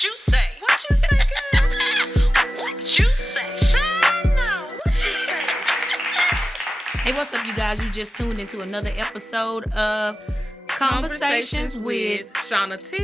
What you say? What you say, girl? What you say? Shauna, what you say? Hey, what's up, you guys? You just tuned into another episode of Conversations with Shauna-T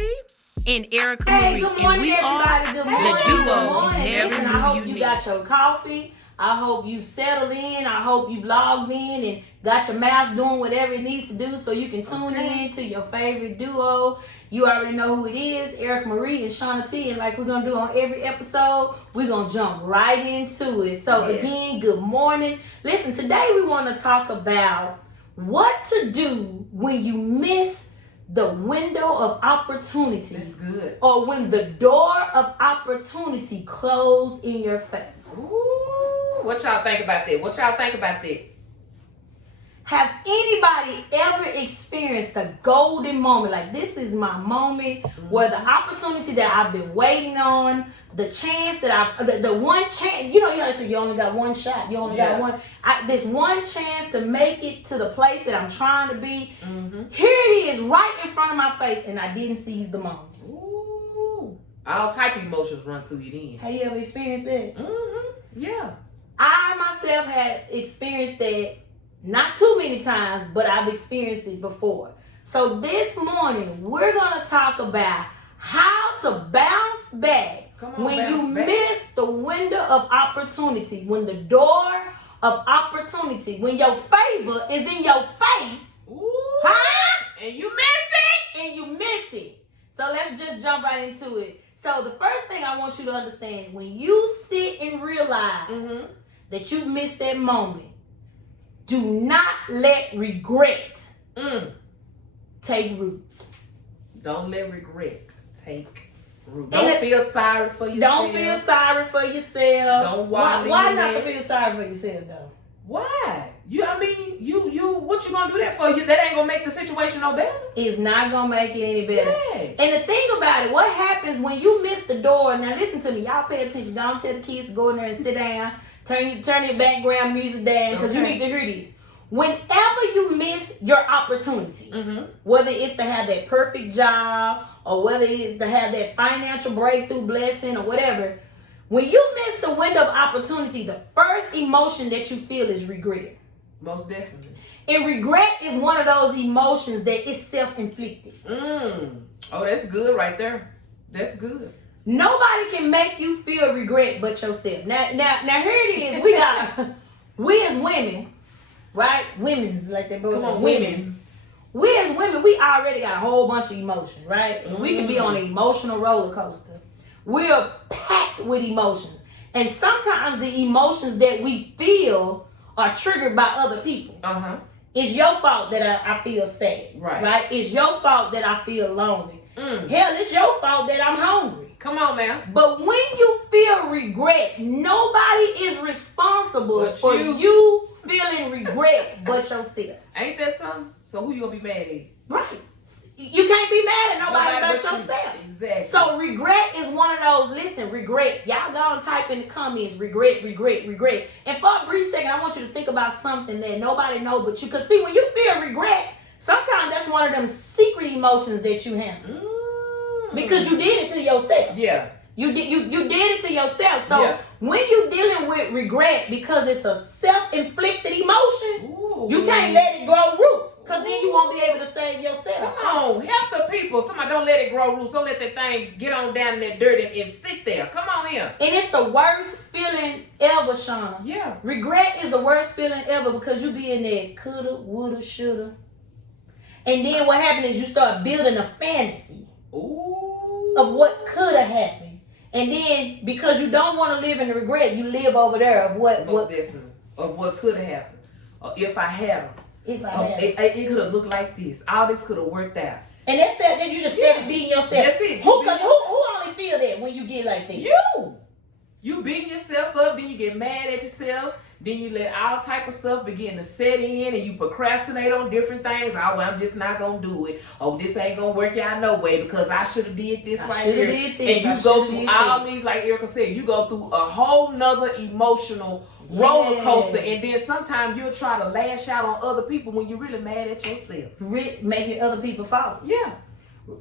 and Erica Hey, Marie. good morning, And we everybody. are Good the morning. duo Good morning. you never Listen, I knew hope you you needed. got your coffee. I hope you settled in. I hope you logged in and got your mouse doing whatever it needs to do so you can tune in to your favorite duo. You already know who it is, Erica Marie and Shauna-T. And like we're going to do on every episode, we're going to jump right into it. So again, good morning. Listen, today we want to talk about what to do when you miss the window of opportunity. That's good. Or when the door of opportunity closed in your face. Ooh, what y'all think about that? Have anybody ever experienced the golden moment? Like, this is my moment where the opportunity that I've been waiting on, the chance that the one chance, you only got one shot. You only got one. This one chance to make it to the place that I'm trying to be. Here it is right in front of my face, and I didn't seize the moment. Ooh, all type of emotions run through you then. Have you ever experienced that? Yeah. I myself had experienced that not too many times, but I've experienced it before. So this morning, we're going to talk about how to bounce back when you miss the window of opportunity, when the door of opportunity, when your favor is in your face. Ooh. Huh? And you miss And you miss it. So let's just jump right into it. So the first thing I want you to understand, when you sit and realize that you've missed that moment, do not let regret take root. Don't let regret take root. Don't feel sorry for yourself. Don't feel sorry for yourself. Don't wallow Why in not to it. feel sorry for yourself though? Why? You what you gonna do that for? That ain't gonna make the situation no better. It's not gonna make it any better. Yeah. And the thing about it, what happens when you miss the door? Now listen to me, y'all pay attention. Don't tell the kids to go in there and sit down. Turn your background music down because you need to hear this. Whenever you miss your opportunity, whether it's to have that perfect job or whether it's to have that financial breakthrough blessing or whatever, when you miss the window of opportunity, the first emotion that you feel is regret. Most definitely. And regret is one of those emotions that is self-inflicted. Oh, that's good right there. That's good. Nobody can make you feel regret but yourself. Now here it is. We as women, right? Women's like that. Come on, women's. We as women, we already got a whole bunch of emotion, right? And we can be on an emotional roller coaster. We're packed with emotions. And sometimes the emotions that we feel are triggered by other people. It's your fault that I feel sad. Right? It's your fault that I feel lonely. Hell, it's your fault that I'm hungry. Come on now. But when you feel regret, nobody is responsible for you. you feeling regret but yourself. Ain't that something? So who you gonna be mad at? Right. You can't be mad at nobody but yourself. Exactly. So regret is one of those, listen, regret. Y'all go and type in the comments, regret. And for a brief second, I want you to think about something that nobody knows but you. Because see, when you feel regret, sometimes that's one of them secret emotions that you have. Because you did it to yourself. Yeah. You did it to yourself. So when you're dealing with regret, because it's a self-inflicted emotion, you can't let it grow roots. Because then you won't be able to save yourself. Come on, help the people. Tell me, don't let it grow roots. Don't let that thing get on down in that dirt and sit there. Come on here. And it's the worst feeling ever, Shauna. Yeah. Regret is the worst feeling ever because you be in there coulda, woulda, shoulda. And then what happened is you start building a fantasy of what could have happened. And then because you don't want to live in the regret, you live over there of what definitely. Of what could have happened. Or if I had them. It could have looked like this. All this could have worked out. And that's sad that you just started beating yourself. That's it. Who only feel that when you get like that? You beating yourself up, then you get mad at yourself, then you let all type of stuff begin to set in and you procrastinate on different things. Oh, well, I'm just not going to do it. Oh, this ain't going to work out no way because I should have did this right here. And you go through all these, like Erica said, you go through a whole nother emotional roller coaster, and then sometimes you'll try to lash out on other people when you're really mad at yourself. Making other people fall. Yeah.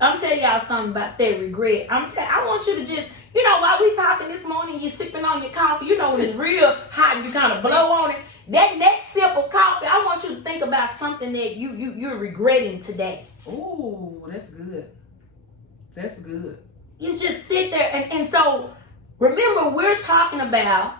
I'm telling y'all something about that regret. I want you to just, while we talking this morning, you sipping on your coffee, when it's real hot, you kind of blow on it. That next sip of coffee, I want you to think about something that you're regretting today. Ooh, that's good. That's good. You just sit there and so remember, we're talking about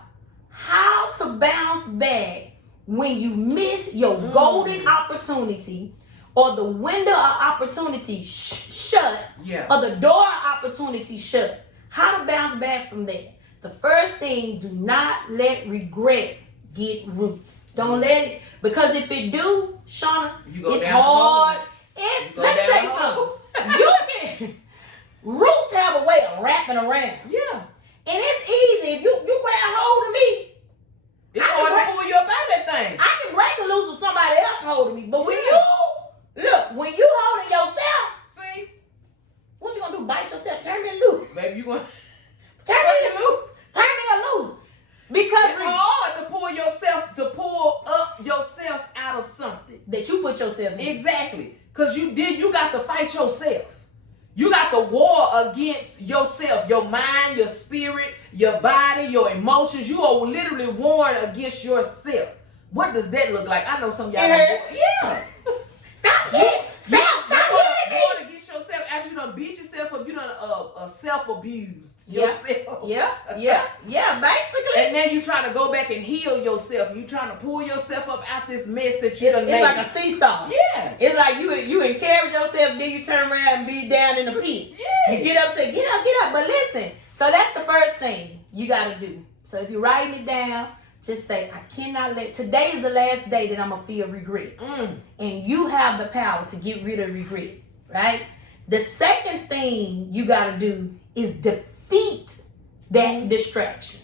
how to bounce back when you miss your golden opportunity, or the window of opportunity shut, or the door of opportunity shut. How to bounce back from that. The first thing, do not let regret get roots. Don't let it, because if it do, Shauna, it's hard. Let me tell you something. You can, roots have a way of wrapping around. Yeah. And it's easy. If you grab hold of me, it's hard to pull you up out that thing. I can break and loose with somebody else holding me. But when you holding yourself, see, what you gonna do? Bite yourself? Turn me loose. Baby, you gonna turn me loose. Turn me loose. Because it's hard to pull up yourself out of something that you put yourself in. Exactly. Because you got to fight yourself. You got to war against yourself, your mind, your spirit, your body, your emotions. You are literally warring against yourself. What does that look like? I know some of y'all. Yeah. Stop it. Stop it. War against yourself after you done beat yourself up. You done self-abused yourself. Yeah, basically. And then you trying to go back and heal yourself. You trying to pull yourself up out this mess that you done made. It's like a seesaw. Yeah. It's like you encourage yourself, then you turn around and be down in the pit. Yeah. You get up, say, get up. But listen, so that's the first thing you got to do. So if you're writing it down, just say, I cannot let, today is the last day that I'm going to feel regret. And you have the power to get rid of regret, right? The second thing you got to do is defeat that distraction.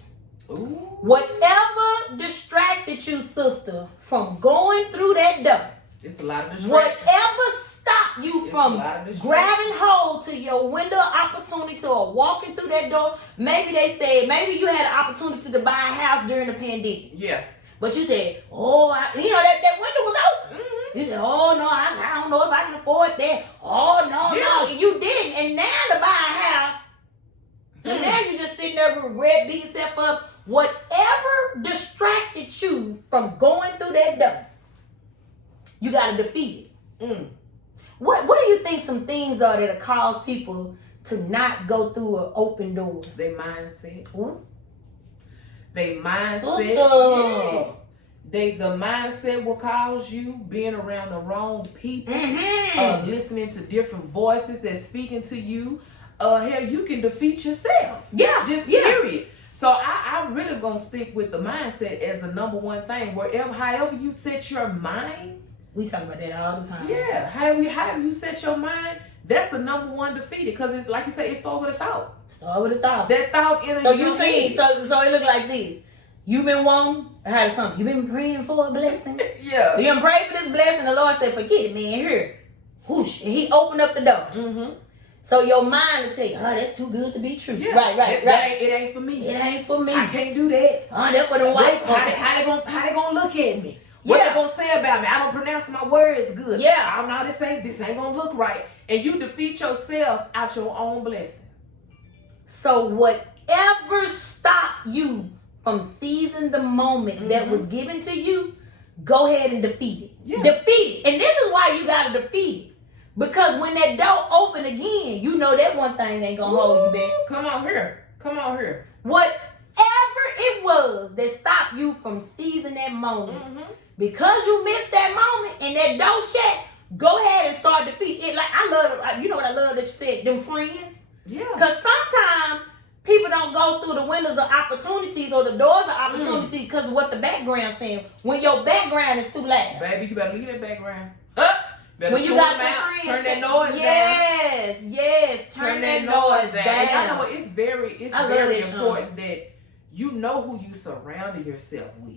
Ooh. Whatever distracted you, sister, from going through that door, it's a lot of distraction. whatever stopped you from grabbing hold to your window of opportunity or walking through that door, maybe you had an opportunity to buy a house during the pandemic. Yeah. But you said, that window was open. Mm-hmm. You said, oh, no, I don't know if I can afford that. Oh, no. And you didn't. And now to buy a house, so now you just sitting there with regret, beating yourself up. Whatever distracted you from going through that door, you got to defeat it. What do you think some things are that cause people to not go through an open door? Their mindset. Ooh. They mindset. Yes. The mindset will cause you being around the wrong people, listening to different voices that's speaking to you. Hell, you can defeat yourself. Yeah. Period. So I really gonna stick with the mindset as the number one thing. However you set your mind. We talk about that all the time. Yeah. However you set your mind, that's the number one defeated. Because it's like you say, it starts with a thought. That thought in so you see, so it look like this. You've been wanting, I had a song, you've been praying for a blessing. Yeah. You been praying for this blessing, the Lord said, forget it, man, here. Whoosh, and he opened up the door. Mm-hmm. So your mind will tell you, that's too good to be true. Yeah. Right. It ain't for me. It ain't for me. I can't do that. That's what the white How they gonna look at me? What they gonna say about me? I don't pronounce my words good. Yeah. I'm not this ain't gonna look right. And you defeat yourself out your own blessing. So whatever stopped you from seizing the moment that was given to you, go ahead and defeat it. Yeah. Defeat it. And this is why you gotta defeat it. Because when that door open again, you know that one thing ain't gonna hold you back. Come on here. Whatever it was that stopped you from seizing that moment, because you missed that moment and that door shut, go ahead and start defeating it. Like you know what I love that you said, them friends. Yeah. Because sometimes people don't go through the windows of opportunities or the doors of opportunities because of what the background's saying. When your background is too loud. Baby, you better leave that background. When you got the friends, turn that noise down. Yes, turn that noise down. And y'all know what? It's very important that you know who you surrounded yourself with.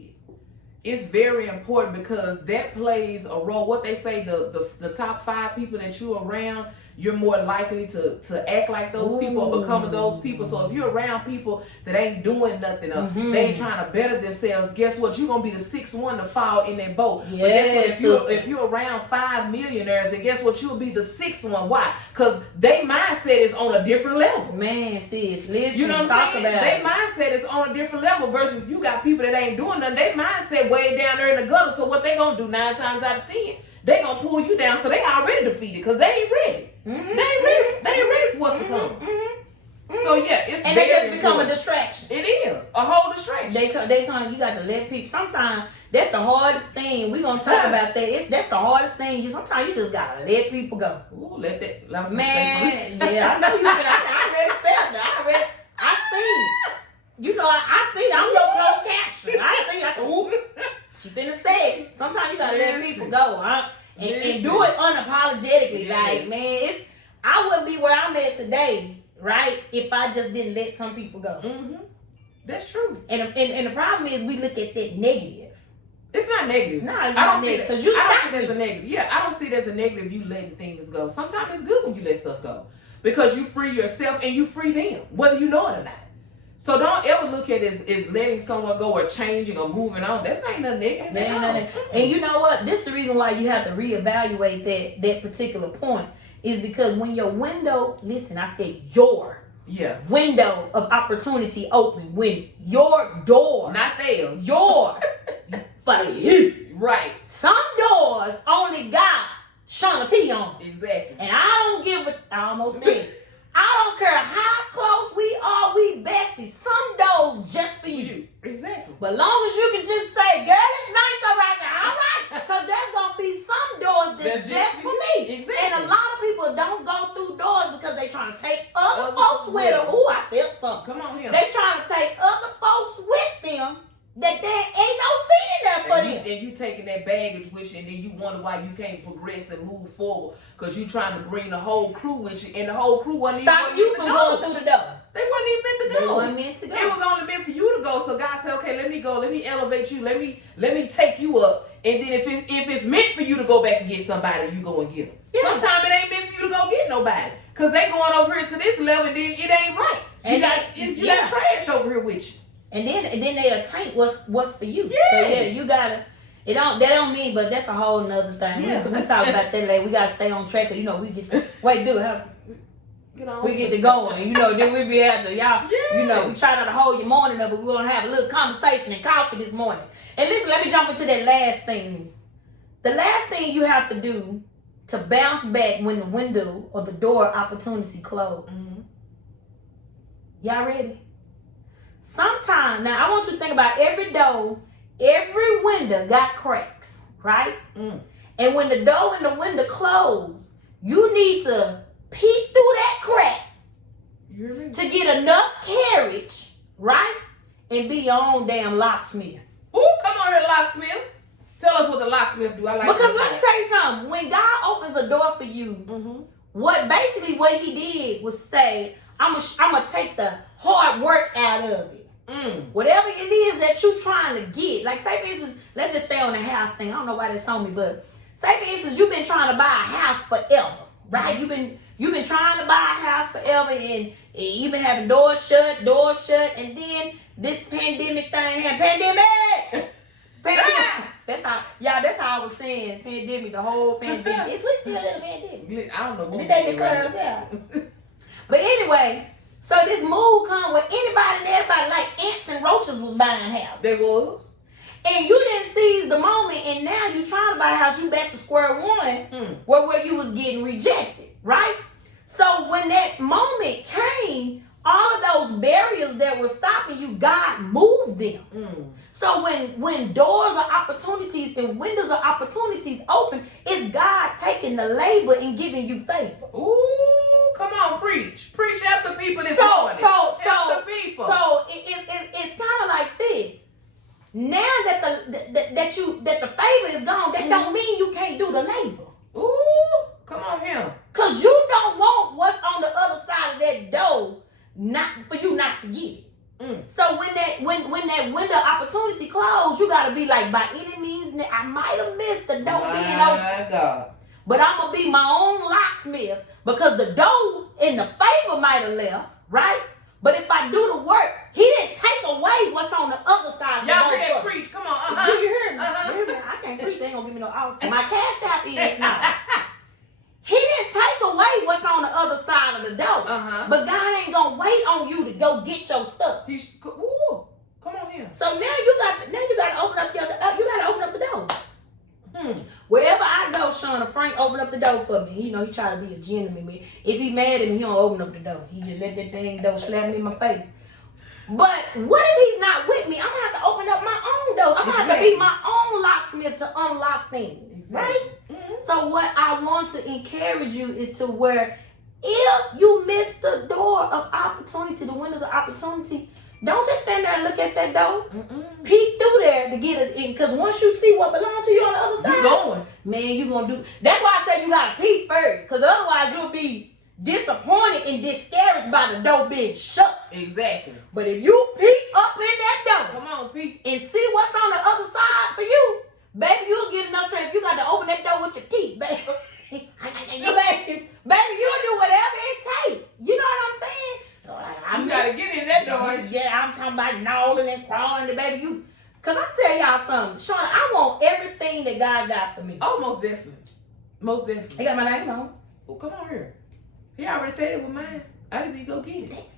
It's very important because that plays a role. What they say, the top 5 people that you around, you're more likely to act like those people or become those people. So if you're around people that ain't doing nothing or they ain't trying to better themselves, guess what? You're gonna be the sixth one to fall in that boat. Yes, but guess what? If you're around 5 millionaires, then guess what? You'll be the sixth one. Why? Because their mindset is on a different level. Man, sis, listen, You know what I'm saying? Their mindset is on a different level versus you got people that ain't doing nothing. Their mindset way down there in the gutter. So what they gonna do 9 times out of 10? They gonna pull you down, so they already defeated because they ain't ready. They ain't ready. They ain't ready for what's to come. So yeah, it's and very they just become important. a distraction. It is a whole distraction. They come. You got to let people. Sometimes that's the hardest thing. We gonna talk about that. That's the hardest thing. Sometimes you just gotta let people go. Ooh, let that man. Yeah, I know you. I already felt that. I seen. You know, I see. I'm your closed caption. I see. I said, ooh, she finna say it. Sometimes you gotta let people go, huh? And do it unapologetically. Like, man, I wouldn't be where I'm at today, right, if I just didn't let some people go. That's true. And the problem is we look at that negative. It's not negative. No, it's not negative. Because you I stop don't see it as a negative. Yeah, I don't see it as a negative you letting things go. Sometimes it's good when you let stuff go. Because you free yourself and you free them, whether you know it or not. So don't ever look at it as letting someone go or changing or moving on. That's ain't nothing negative. And you know what? This is the reason why you have to reevaluate that particular point. Is because when your window, listen, I said your window of opportunity open, when your door, not theirs, your for you, right? Some doors only got Shauna-T on. Exactly. And I don't give a. I almost said. I don't care how close we are, we besties. Some doors just for you. Exactly. But long as you can just say, girl, it's nice over there. All right. Because there's going to be some doors that's just for me. Exactly. And a lot of people don't go through doors because they trying to take other folks with them. Ooh, I feel something. Come on here. They trying to take other folks with them that there ain't no seat in there for them. And you taking that baggage with you, and then you wonder why you can't progress and move forward because you trying to bring the whole crew with you, and the whole crew wasn't Stop you from going through the door. They wasn't even meant to go. They wasn't meant to go. It was only meant for you to go. So God said, okay, let me go. Let me elevate you. Let me take you up. And then if it's meant for you to go back and get somebody, you go and get them. Yeah. Sometimes it ain't meant for you to go get nobody. Because they going over here to this level, and then it ain't right. And you got trash over here with you. And then they'll taint what's for you. Yeah. So yeah, you gotta. That don't mean, but that's a whole nother thing. Yeah. We talk about that later. We gotta stay on track. Cause we get we get to going. Then we be after y'all. Yeah. We try not to hold your morning up, but we're gonna have a little conversation and coffee this morning. And listen, let me jump into that last thing. The last thing you have to do to bounce back when the window or the door opportunity closes. Y'all ready? Sometimes, now I want you to think about every door, every window got cracks, right? And when the door and the window close, you need to peek through that crack to get enough carriage, right? And be your own damn locksmith. Ooh, come on here, locksmith. Tell us what the locksmith do. I like because let me tell you something. When God opens a door for you, what he did was say, I'm gonna take the hard work out of it. Whatever it is that you trying to get, like say for instance, let's just stay on the house thing. I don't know why that's on me, but say for instance, you've been trying to buy a house forever, right? You've been trying to buy a house forever, and you've been having doors shut, and then this pandemic thing happened. Pandemic. That's how I was saying pandemic, the whole pandemic. Is we still in a pandemic? I don't know. Did they declare us out? But anyway, so this move come where anybody and everybody like ants and roaches was buying houses. They was. And you didn't seize the moment, and now you trying to buy a house, you back to square one, where you was getting rejected, right? So when that moment came, all of those barriers that were stopping you, God moved them. So when doors of opportunities and windows of opportunities open, it's God taking the labor and giving you favor. Ooh, come on, preach after people this morning. After people. So it's kind of like this. Now that the favor is gone, that don't mean you can't do the labor. Ooh, come on here. Cause you don't want what's on the other side of that door not for you not to get it. So when that window opportunity closed, you gotta be like, by any means, I might have missed the door being open. My God. but I'm gonna be my own locksmith because the door in the favor might have left, right? But if I do the work, he didn't take away what's on the other side of the door. Y'all hear that preach? Come on, Do you hear me? You hear me? I can't preach. They ain't gonna give me no offer. My cash app is now. He didn't take away what's on the other side of the door. But God ain't gonna wait on you to go get your stuff. Ooh, come on here. So now you gotta open up the door. Wherever I go, Shauna, Frank open up the door for me. You know, he try to be a gentleman. But if he mad at me, he don't open up the door. He just let that thing door slap me in my face. But what if he's not with me? I'm gonna have to open up my own doors. I'm gonna have to be my own locksmith to unlock things, right? So what I want to encourage you is to where if you miss the door of opportunity, the windows of opportunity, don't just stand there and look at that door. Peek through there to get it in. Because once you see what belongs to you on the other side, you going. Man, you gonna do. That's why I say you gotta peek first. Because otherwise you'll be disappointed and discouraged by the door being shut. Exactly. But if you peek up in that door, come on, peek, and see what's on the other side for you, baby, you'll get enough strength. You got to open that door with your teeth, baby. baby, you'll do whatever it takes. You know what I'm saying? So you gotta get in that door. Yeah, I'm talking about gnawing and crawling, the baby. Cause I'm tell y'all something, Shauna. I want everything that God got for me. Oh, most definitely, most definitely. He got my name on. Oh, come on here. He already said it was mine. I just need to go get it.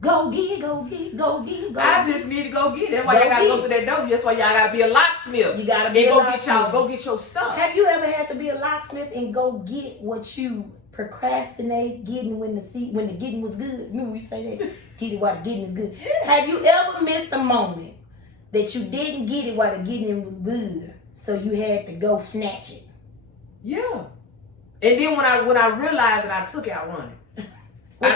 Go get it, go get it, go get it, go I get just need to go get it. That's why y'all gotta go through that door. That's why y'all gotta be a locksmith. You gotta be and a go locksmith. go get your stuff. Have you ever had to be a locksmith and go get what you procrastinate getting when the getting was good? Remember we say that? Get it while the getting is good. Yeah. Have you ever missed a moment that you didn't get it while the getting was good, so you had to go snatch it? Yeah. And then when I realized that I took out running. I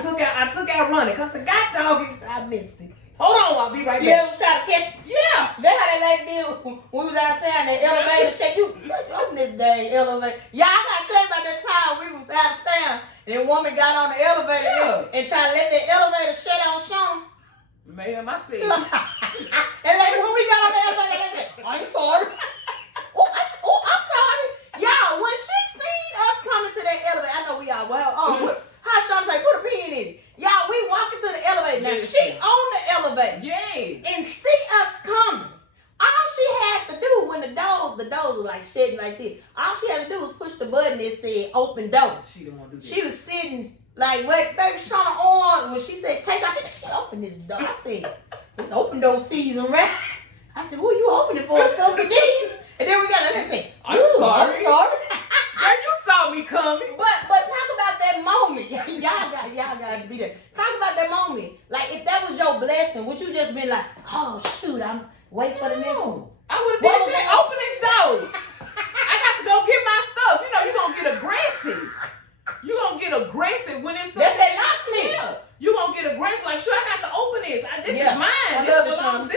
took out running because I got dog I missed it. Hold on, I'll be right back. You ever try to catch? Yeah. That's how that lady did when we was out of town. That elevator shake. You open this dang elevator. Yeah, I gotta tell you about that time we was out of town and that woman got on the elevator and tried to let that elevator shut on Shauna. Man, I said. And like when we got on the elevator, they said, "I'm sorry." I'm sorry. Y'all, when she seen us coming to that elevator, I know we all how Shauna say, put a pin in it. Y'all, we walking to the elevator. Now she on the elevator. Yes. And see us coming. All she had to do when the doors were like shedding like this, all she had to do was push the button that said open door. She didn't want to do that. She was sitting like, wait, baby, Shauna on. When she said take off, she said, open this door. I said, it's open door season, right? I said, well, you open it for us, so again. And then we got it and said, I'm sorry. Girl, you saw me coming. But talk about that moment. y'all got to be there. Talk about that moment. Like if that was your blessing, would you just been like, oh shoot, I'm waiting for the next one? I would have been there. Open this door. I got to go get my stuff. You know you're gonna get aggressive. You're gonna get aggressive when it's that's that locksmith. Yeah. You're gonna get aggressive, like sure, I got to open this. This is mine. I love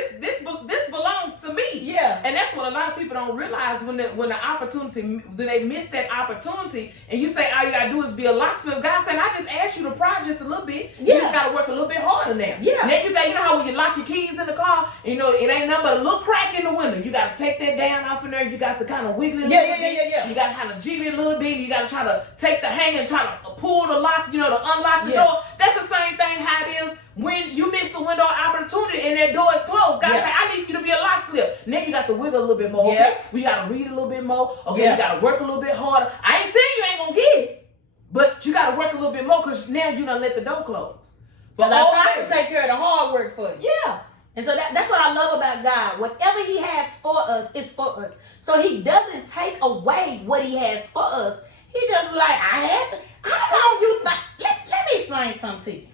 This belongs to me. Yeah. And that's what a lot of people don't realize when the opportunity, when they miss that opportunity, and you say all you gotta do is be a locksmith. God said, I just asked you to pry just a little bit. You just gotta work a little bit harder now. Yeah. Now you know how when you lock your keys in the car, it ain't nothing but a little crack in the window. You gotta take that down off in there. You got to kind of wiggle it a little bit. You gotta kind of jig it a little bit. You gotta try to take the hanger and try to pull the lock, to unlock the door. That's the same thing how it is when you miss the window of opportunity and that door is closed. God said, I need you to be a locksmith. Now you got to wiggle a little bit more. Okay? We got to read a little bit more. Okay, you got to work a little bit harder. I ain't saying you ain't going to get it, but you got to work a little bit more because now you done let the door close. But I try to take care of the hard work for you. Yeah. And so that's what I love about God. Whatever he has for us is for us. So he doesn't take away what he has for us. He just like, I had to. How long you think? Let me explain something to you.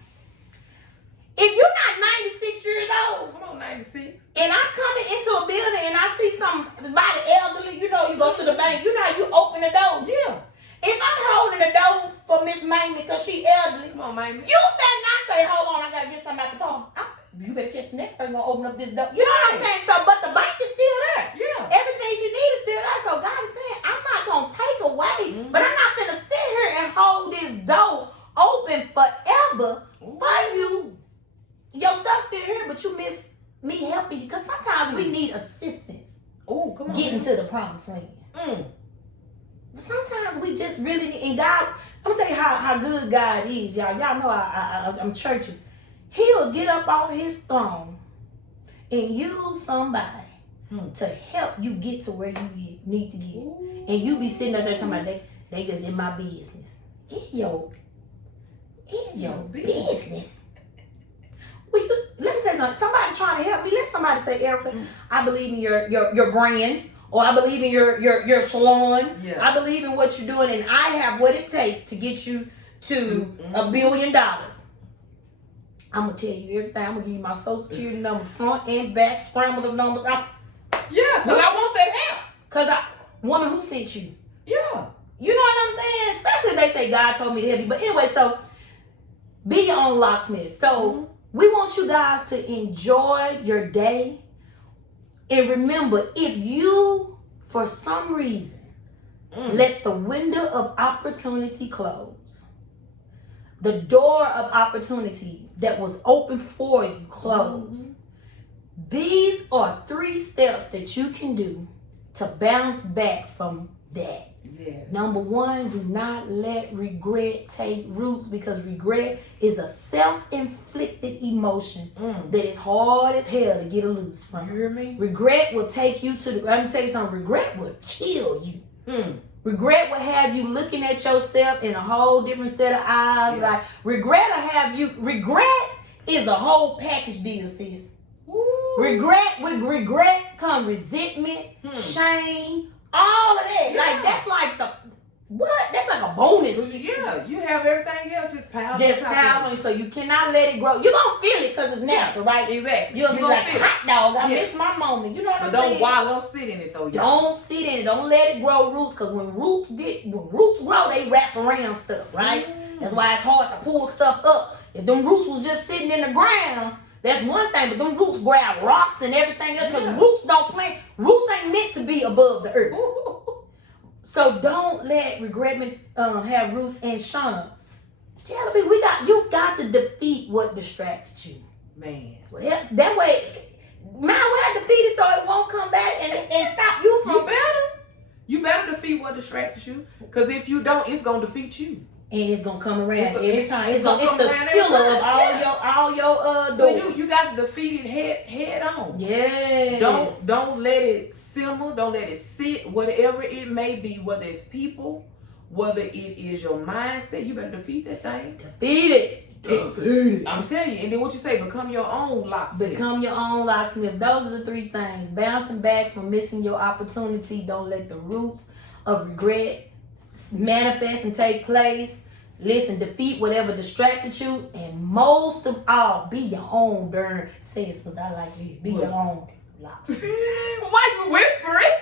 If you're not 96 years old, come on, 96, and I'm coming into a building and I see somebody elderly, you go to the bank, you open the door. Yeah. If I'm holding the door for Miss Mamie because she elderly, come on, Mamie. You better not say, hold on, I gotta get something out the car. You better catch the next person gonna open up this door. You know what I'm saying? So, but the bank is still there. Yeah. Everything she needs is still there. So God is saying, I'm not gonna take away, but I'm not gonna sit here and hold this door open forever for you. Your stuff's still here, but you miss me helping you. Because sometimes we need assistance come on, getting to the promised land. sometimes we just really need, and God, I'm gonna tell you how good God is, y'all. Y'all know I'm churchy. He'll get up off his throne and use somebody to help you get to where you need to get. And you be sitting there talking about they just in my business. In your business. Well, let me tell you something. Somebody trying to help me. Let somebody say, Erica, I believe in your brand, or I believe in your salon. Yeah. I believe in what you're doing, and I have what it takes to get you to $1 billion. I'm gonna tell you everything. I'm gonna give you my social security number, front and back, scramble the numbers out. Yeah, because I want that help. Because woman, who sent you? Yeah. You know what I'm saying? Especially if they say God told me to help you. But anyway, so be your own locksmith. So we want you guys to enjoy your day. And remember, if you, for some reason, let the window of opportunity close, the door of opportunity that was open for you close, these are 3 steps that you can do to bounce back from that. Yes. Number 1, do not let regret take roots, because regret is a self-inflicted emotion that is hard as hell to get loose from. You hear me? Regret will take you to let me tell you something, regret will kill you. Regret will have you looking at yourself in a whole different set of eyes. Yeah. Like regret is a whole package deal, sis. With regret come resentment, shame, all of that. Yeah. Like that's like that's like a bonus. Yeah, you have everything else just piled. So you cannot let it grow. You're gonna feel it because it's natural, right? Exactly. You'll be like, hot dog, I miss my moment. You know what I'm saying? Don't sit in it though. Don't sit in it. Don't let it grow roots, because when roots grow, they wrap around stuff, right? That's why it's hard to pull stuff up. If them roots was just sitting in the ground, that's one thing, but them roots grab rocks and everything else, because roots ain't meant to be above the earth. So don't let regret have roots. And Shauna, tell me, you got to defeat what distracted you. Man. Well, that way, might well defeat it so it won't come back and stop you from. You better defeat what distracted you, because if you don't, it's gonna defeat you. And it's gonna come around every time. It's the spiller of all your doors. So you got to defeat it head on. Yes. Don't let it simmer. Don't let it sit. Whatever it may be, whether it's people, whether it is your mindset, you better defeat that thing. Defeat it. I'm telling you. And then what you say? Become your own locksmith. Become your own locksmith. Those are the 3 things. Bouncing back from missing your opportunity. Don't let the roots of regret manifest and take place. Listen, defeat whatever distracted you, and most of all, be your own darn because I like it. Be your own locksmith. Why you whispering?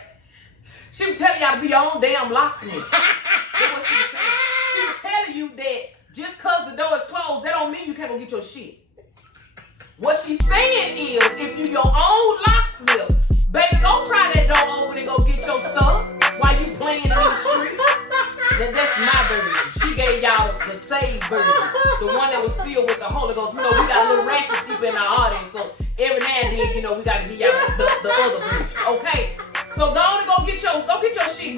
She was telling y'all to be your own damn locksmith. That's what she was saying. She was telling you that just because the door is closed, that don't mean you can't go get your shit. What she's saying is, if you your own locksmith, baby, go pry that door open and go get your stuff while you playing in the street. That's my version. She gave y'all the saved version, the one that was filled with the Holy Ghost. You know, we got little ratchet people in our audience, so every now and then, we got to give y'all the other version. Okay, so go on and go get your shit.